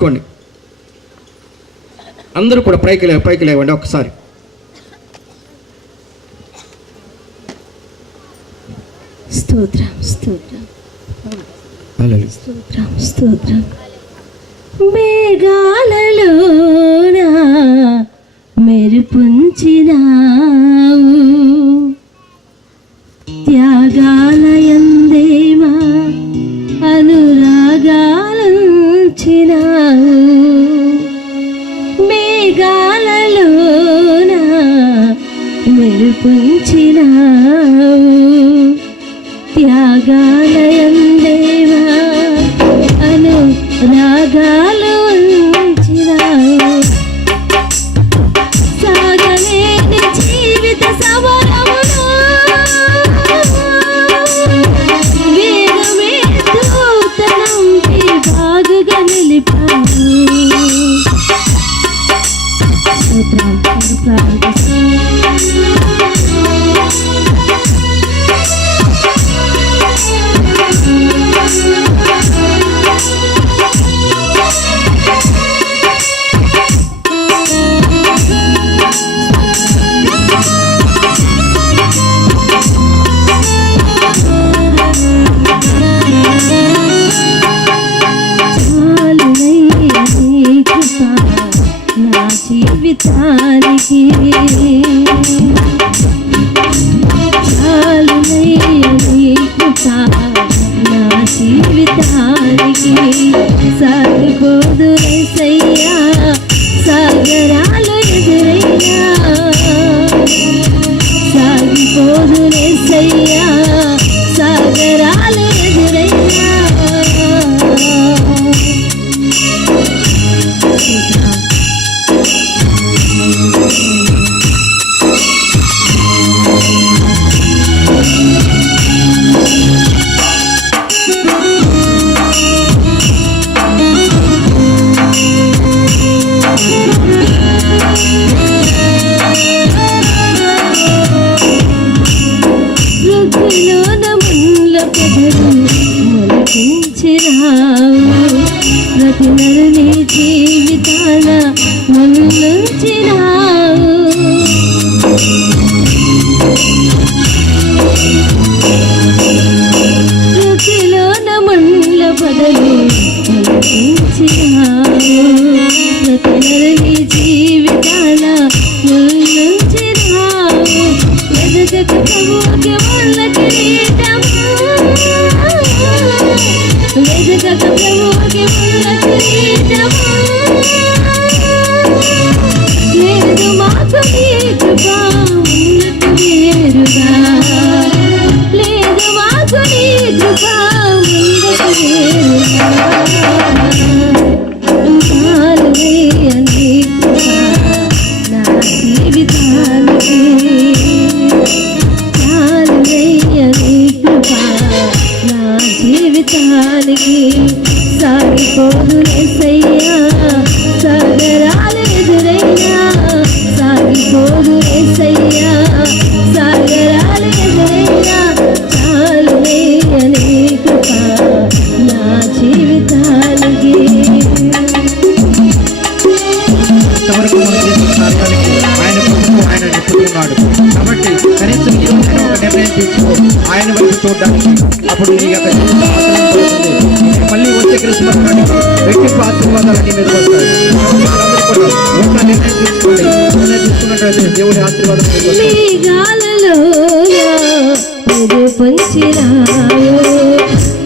చూడండి, అందరూ కూడా పైకి లేవండి ఒక్కసారి. స్తోత్రం స్తోత్రం స్తోత్రం స్తోత్రం. మేఘాలలోన మెరుపుంచినావు, త్యాగాలయందేమా అనురాగాలుంచినావు. మేఘాలలోన మెరుపుంచినావు, త్యాగాలయందేవా అనురాగాలు ఉంచినావు. సాగలేని జీవిత సమరమును వేగమే దూతనంపి బాగుగా నిలిపావు. నా జీవితానికి చాలునయ్య నీ కృప, నా జీవితానికి సాగిపోదు యేసయ్యా సాగరాలు ఎదురైనా, సాగిపోదు యేసయ్యా సాగరాలు ఎదురైనా. ప్రతి నరుని జీవితాల ముల్లుంచినావు. ప్రతిలోన ముళ్ళ బదులు ముల్లుంచినావు, ప్రతి నరుని జీవితాల ముల్లుంచినావు. ఎదుగక ప్రభువుకి ముళ్ళ కిరీటము, వెదకక ప్రభువుకి ముళ్ళ కిరీటము. లేదు మాకు నీ కృప ఉన్నట్టు వేరుగా, లేదు మాకు నీ కృప ఉన్నట్టు వేరుగా. చాలునయ్య నీ కృప నా జీవితానికి, చాలునయ్య నీ కృప నా జీవితానికి. సాగిపోదు యేసయ్యా సాగరాలు ఎదురైనా, సాగిపోదు యేసయ్యా సాగరాలు ఎదురైనా. చాలునయ్య నీ కృప నా జీవితానికి. ఆయన ప్రభువు ఆయన నిపుణున్నాడు కాబట్టి కనీసం ఒక నిర్ణయం తీసుకో ఆయన వైపు చూడడానికి. అప్పుడు నీ యొక్క మళ్ళీ వచ్చే క్రిస్మస్ నాటికి రెట్టింపు ఆశీర్వాదాలన్నీ మీద వస్తాయి. ఒక నిర్ణయం తీసుకోండి, నిర్ణయం తీసుకున్నట్లయితే దేవుడి ఆశీర్వాదం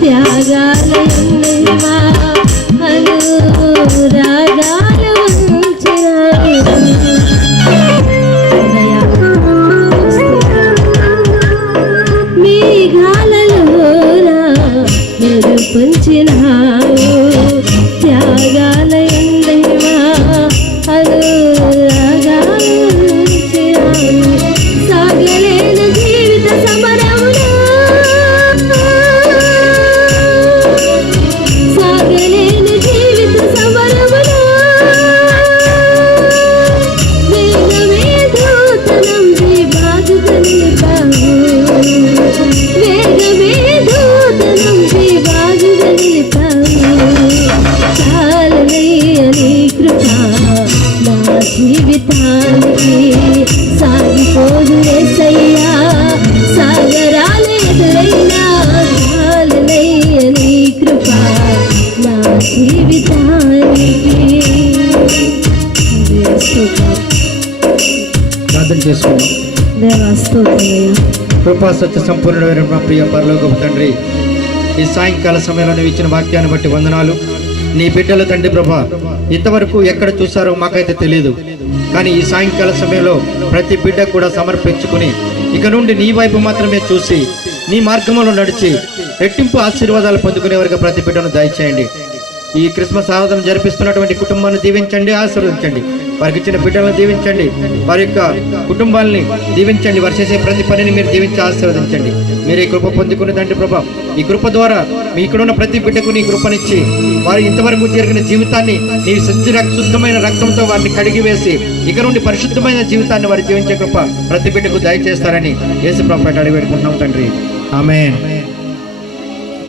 త్యాగాలయన్నేవా అనురాగాలు ఉంచినావు. మేఘాలలోన మెరుపుంచినావు, త్యాగాలయందేవా అనురాగాలు ఉంచినావు. సాగలేని జీవిత సమరమును జీవితానికి సాగిపోదు యేసయ్యా, సాగరాలు ఎదురైనా చాలునయ్య నీ కృప నా జీవితానికి. ప్రార్థన చేసుకున్నాం. దేవా స్తోత్రమయ్యా. కృపా సత్య సంపూర్ణమైన మా ప్రియ పరలోకపు తండ్రి, ఈ సాయంకాల సమయంలో నువ్వు ఇచ్చిన వాక్యాన్ని బట్టి వందనాలు. నీ బిడ్డల తండ్రి ప్రభా, ఇంతవరకు ఎక్కడ చూసారో మాకైతే తెలియదు, కానీ ఈ సాయంకాల సమయంలో ప్రతి బిడ్డ కూడా సమర్పించుకుని ఇక నుండి నీ వైపు మాత్రమే చూసి నీ మార్గంలో నడిచి రెట్టింపు ఆశీర్వాదాలు పొందుకునే వరకు ప్రతి బిడ్డను దయచేయండి. ఈ క్రిస్మస్ ఆరాధన జరిపిస్తున్నటువంటి కుటుంబాన్ని దీవించండి, ఆశీర్వదించండి. వారికి ఇచ్చిన బిడ్డలను దీవించండి, వారి యొక్క కుటుంబాలని దీవించండి. వారు చేసే ప్రతి పనిని మీరు దీవించి ఆశీర్వదించండి. మీరు ఈ కృప పొందుకునే తండ్రి ప్రభా, ఈ కృప ద్వారా మీ ఇక్కడున్న ప్రతి బిడ్డకు నీ కృపనిచ్చి వారి ఇంతవరకు జరిగిన జీవితాన్ని నీ శుద్ధమైన రక్తంతో వారిని కడిగి వేసి ఇక నుండి పరిశుద్ధమైన జీవితాన్ని వారు జీవించే కృప ప్రతి బిడ్డకు దయచేస్తారని యేసు ప్రభువు అడిగి పెట్టుకుంటున్నాం తండ్రి. ఆమేన్.